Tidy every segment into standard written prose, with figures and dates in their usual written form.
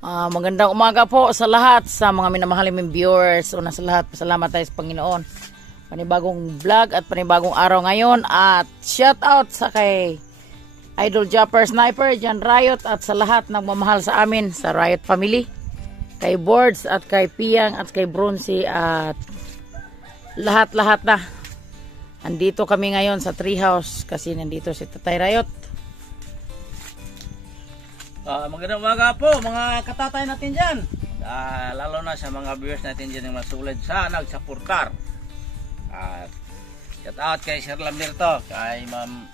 Magandang umaga po sa lahat, sa mga minamahal naming viewers. Una sa lahat, pasalamat tayo sa Panginoon. Panibagong vlog at panibagong araw ngayon. At shout out sa kay Idol Japper Sniper, Jan Riot, at sa lahat ng mamahal sa amin, sa Riot Family. Kay Boards at kay Piang at kay Bronzy at lahat-lahat na. Andito kami ngayon sa Treehouse kasi nandito si Tatay Riot. Magandang umaga po mga katatay natin dyan, lalo na sa mga viewers natin dyan yung masulad sa nagsaportar. Shout out kay Sir Lamirto, kay Ma'am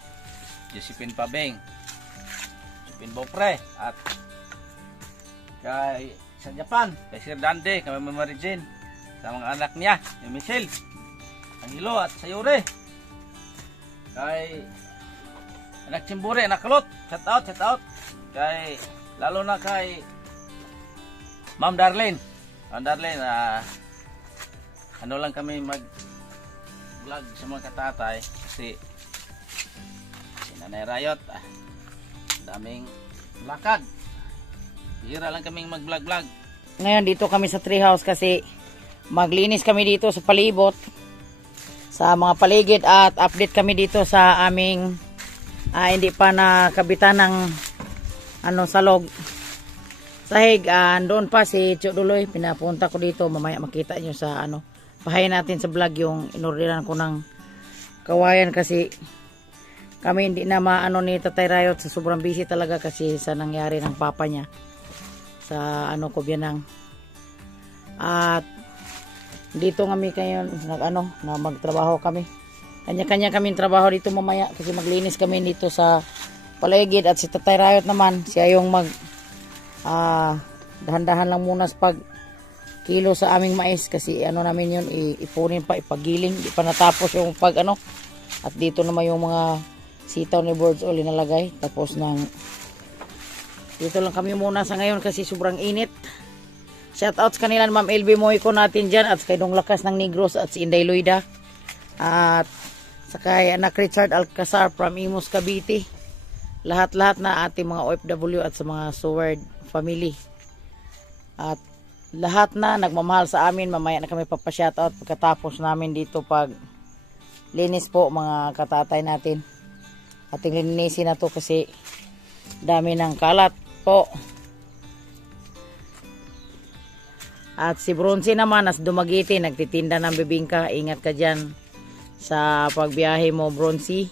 Josephine Pabeng, Josephine Bopre, at kay sa Japan, kay Sir Dande, kay Ma'am Marijin, sa mga anak niya, yung Michelle, Angelo at Sayuri, kay anak Chimbure, anak Kalot, shout out. Kay, lalo na kay Ma'am Darlene. Ma'am Darlene, ano lang kami mag-vlog sa mga katatay kasi si Nanay Riot, daming lakad. Hira lang kaming mag-vlog. Ngayon dito kami sa Treehouse kasi maglinis kami dito sa palibot, sa mga paligid, at update kami dito sa aming hindi pa nakabitan ng salog sahig. Doon pa si Choduloy, pinapunta ko dito, mamaya makita nyo sa pahay natin sa vlog yung inorderan ko ng kawayan kasi kami hindi na maano ni Tatay Riot sa sobrang busy talaga kasi sa nangyari ng papa niya sa Kubianang. At dito kami kayo na magtrabaho kami, kanya-kanya kaming trabaho dito mamaya kasi maglinis kami dito sa paligid. At si Tatay Riot naman, siya yung dahan-dahan lang muna sa pag kilo sa aming mais kasi namin yun, ipunin pa, ipagiling, di pa natapos yung pag at dito naman yung mga sitaw ni Boards all inalagay, tapos dito lang kami muna sa ngayon kasi sobrang init. Shoutouts kanila Ma'am LB Moyko natin dyan, at kay Dong Lakas ng Negros, at si Inday Loida, at sa kay anak Richard Alcazar from Imus Cavite, lahat-lahat na ating mga OFW at sa mga Sword family, at lahat na nagmamahal sa amin. Mamaya na kami papashoutout pagkatapos namin dito pag linis po mga katatay natin. Ating linisin na to kasi dami ng kalat po. At si Bronzy naman as Dumagiti, nagtitinda ng bibingka. Ingat ka dyan sa pagbiyahe mo, Bronzy.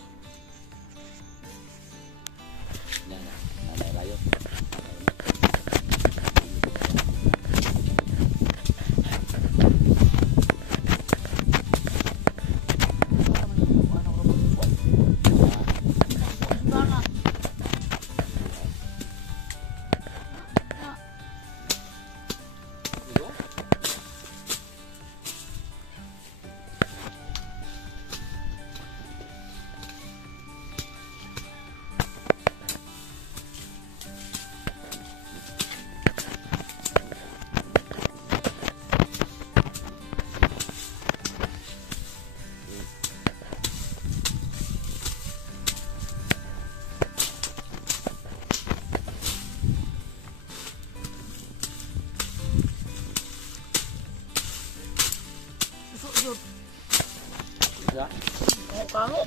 Ya. Kamu.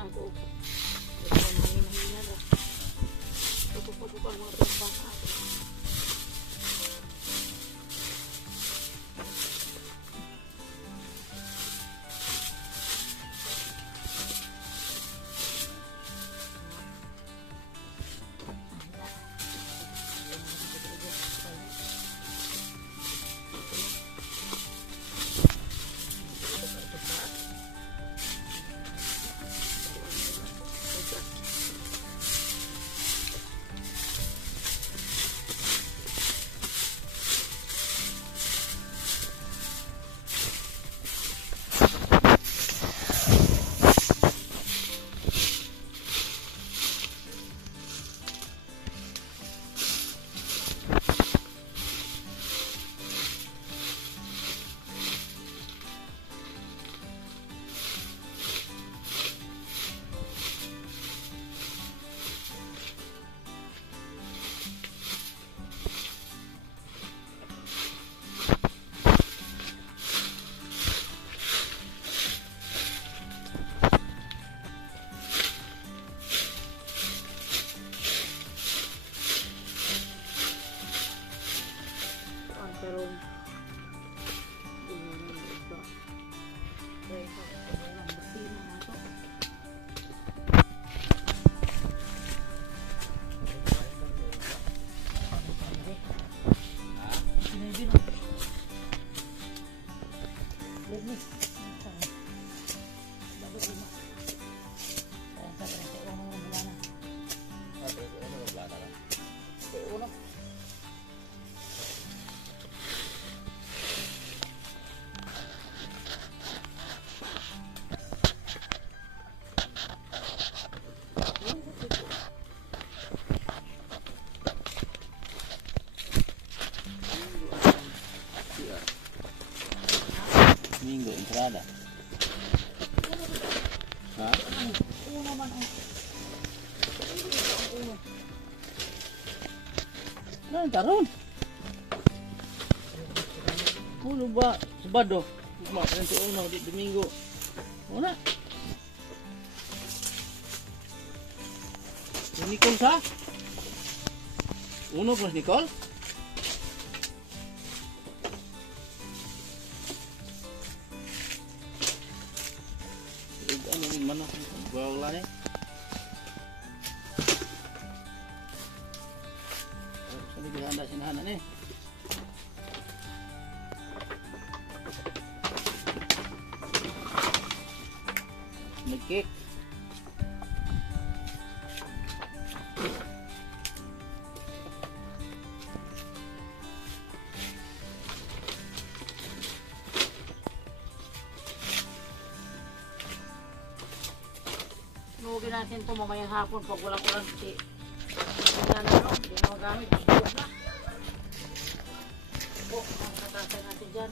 ang ko. Ito ang hangin-hangin na. Tutok-tutok ang mga bangka. Minggu entrada. Ha? Uno man ang. Nah, taron. Uno ba Sabado? Ma, nanti uno di Domingo. Una. Nicole sa? Uno plus Nicole? Ano yung mana? Bawala eh. Sabi ko handa sinahanan eh. Nag-cake. Nugin natin ito mamayang hapon pag walang si hindi na magamit. Buwan na. Ang katasan natin dyan.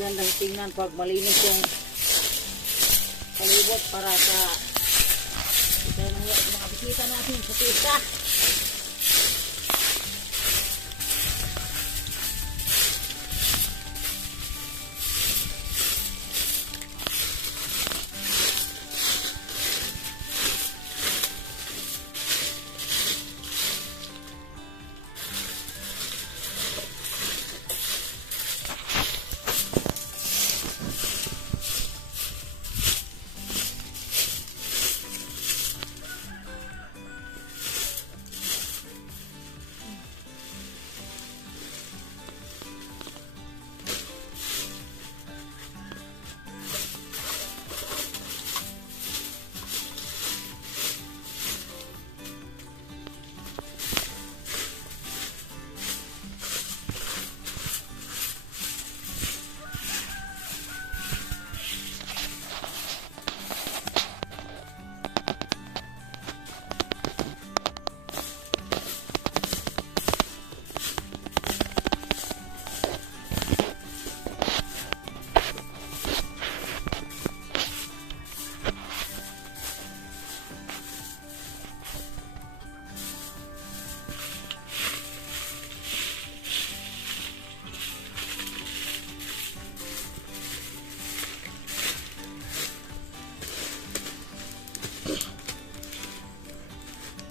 magandang tingnan pag malinis yung palibot para sa mga bisita natin sa pista.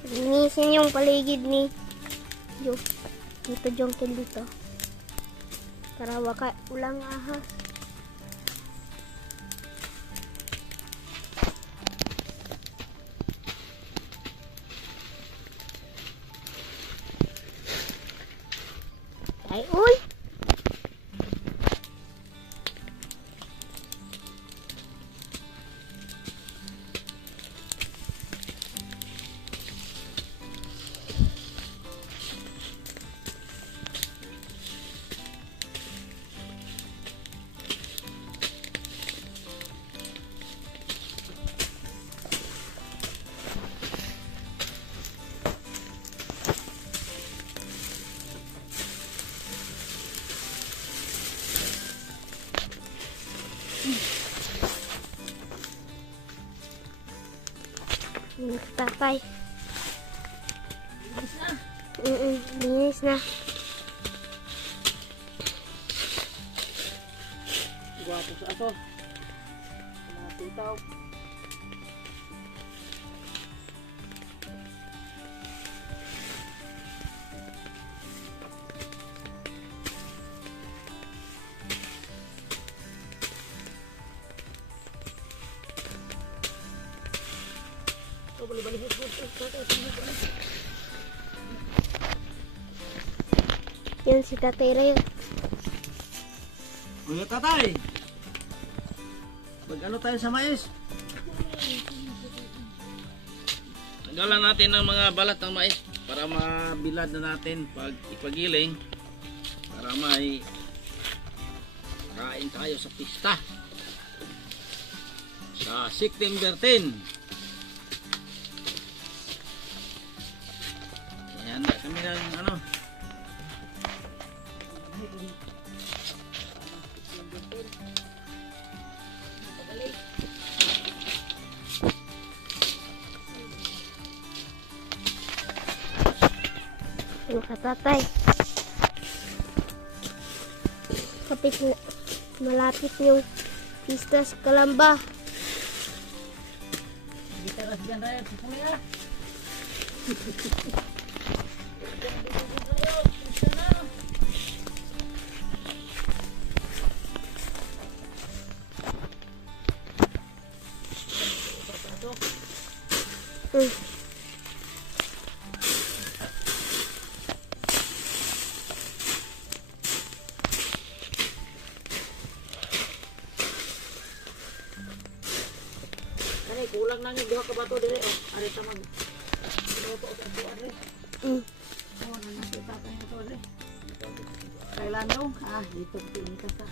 Linisin yung paligid ni dito jongkel dito para waka ulang ahas. Ay uy, tatay. Linis na. Linis na. Gwapo sa ato. Mga titaw. Yan si Tatay Ray. Kuya Tatay, mag-ano tayo sa mais? Tagalan natin ng mga balat ng mais para mabilad na natin pag ipagiling para may kain tayo sa pista sa September 10. Handa kami ng ano. Ano ka tatay? Malapit yung pista sa Kalamba. Gitaras dyan rin. Kuya. Kulang nang yung duha ka bato dire oh. Ari ta mag luto sa tuwa dire. Oh, nakita ko yung tuwa dire. Kailan dong? Dito pinita sa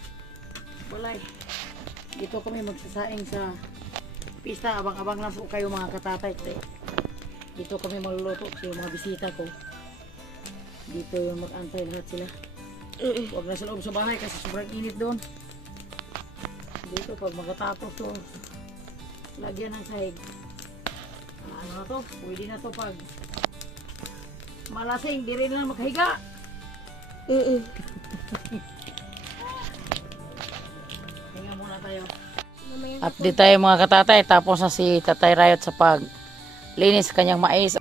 balay. Dito kami magsasaing sa pista. Abang-abang lang po kayo mga katatay. Dito kami magluluto sa mga bisita ko. Dito yung mag-antay lahat sila. Huwag na sa loob sa bahay kasi sobrang init doon. Dito pag magatapos to, lagyan ng sahig. Ano na to? Pwede na to pag malasing, di rin lang makahiga. Hinga muna tayo. Update tayo mga katatay. Tapos na si Tatay Riot sa paglinis kanyang mais.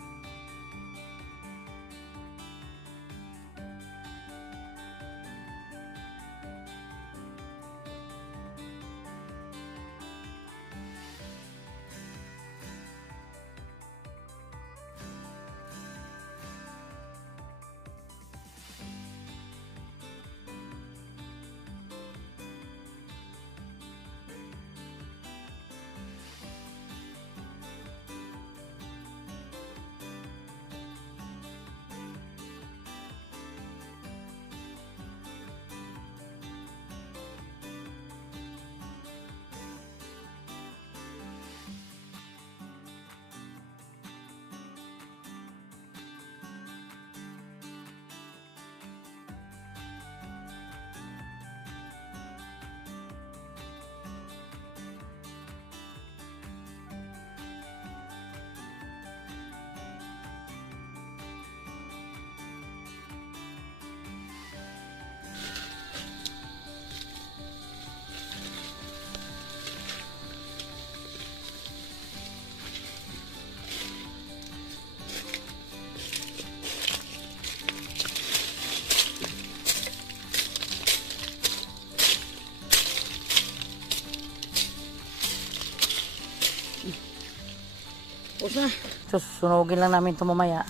So, sunugin lang namin ito mamaya.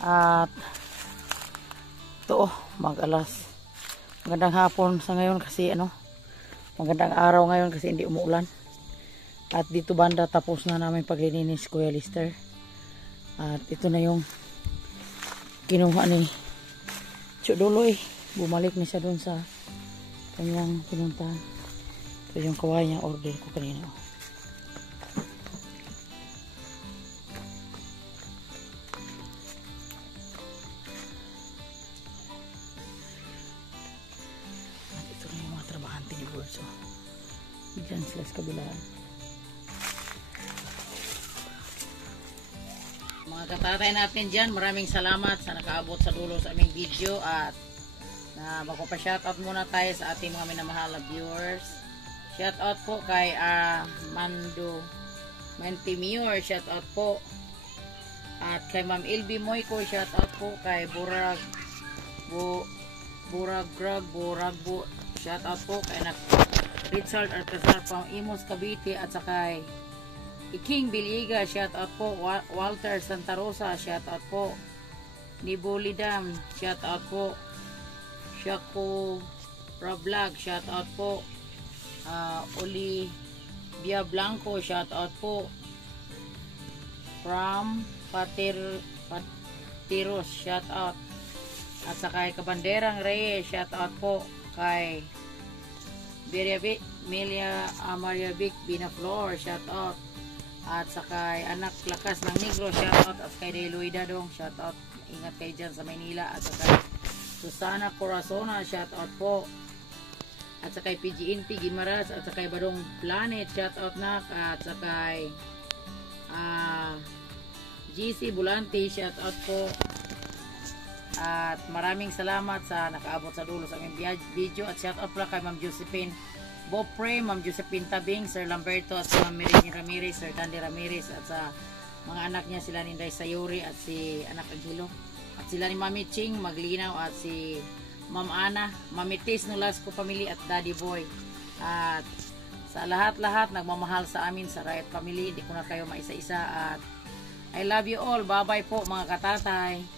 At ito mag-alas. Magandang hapon sa ngayon kasi magandang araw ngayon kasi hindi umuulan. At dito banda tapos na namin paglilinis Kuya Lister. At ito na yung kinuha ni Chuduloy. Bumalik na siya dun sa kanyang pinuntahan. Ito yung kawain niya order ko kanina. So, dyan sila sa kabilaan. Mga katatay natin dyan, maraming salamat sa nakaabot sa dulo sa aming video. At bago pa shoutout muna tayo sa ating mga minamahal na viewers. Shoutout po kay Mando Mantimure, shoutout po. At kay Ma'am Ilby Moyko, shoutout po. Kay Buragbo, shoutout po kay Richard Arcazar from Imos, Cavite, at saka kay King Biliga, shoutout po. Walter Santa Rosa, shoutout po. Nibulidam, shoutout po. Shaco Vlog, shoutout po. Olivia Blanco, shoutout po. From Patiros, shoutout. At saka kay Kabanderang Reyes, shoutout po. Kay Maria Vic Binaflor, shoutout. At saka anak lakas ng Negro, shoutout. At kay Deloida dong, shoutout. Ingat kayo dyan sa Maynila. At saka Susana Corazona, shoutout po. At saka PGNP Gimaras, at saka Badong Planet, shoutout na. At saka GC Bulante, shoutout po. At maraming salamat sa nakaabot sa dulo sa aming video. At shout out pala kay Ma'am Josephine Bopre, Ma'am Josephine Tabing, Sir Lamberto, at si Ma'am Mary Ramirez, Sir Tandy Ramirez, at sa mga anak niya, sila ni Inday Sayuri at si anak Angelo, at sila ni Mami Ching Maglinaw, at si Ma'am Ana, Mami Tis Nolasco Family, at Daddy Boy. At sa lahat-lahat nagmamahal sa amin sa Riot Family, hindi ko na kayo maisa-isa. At I love you all. Bye-bye po mga katatay.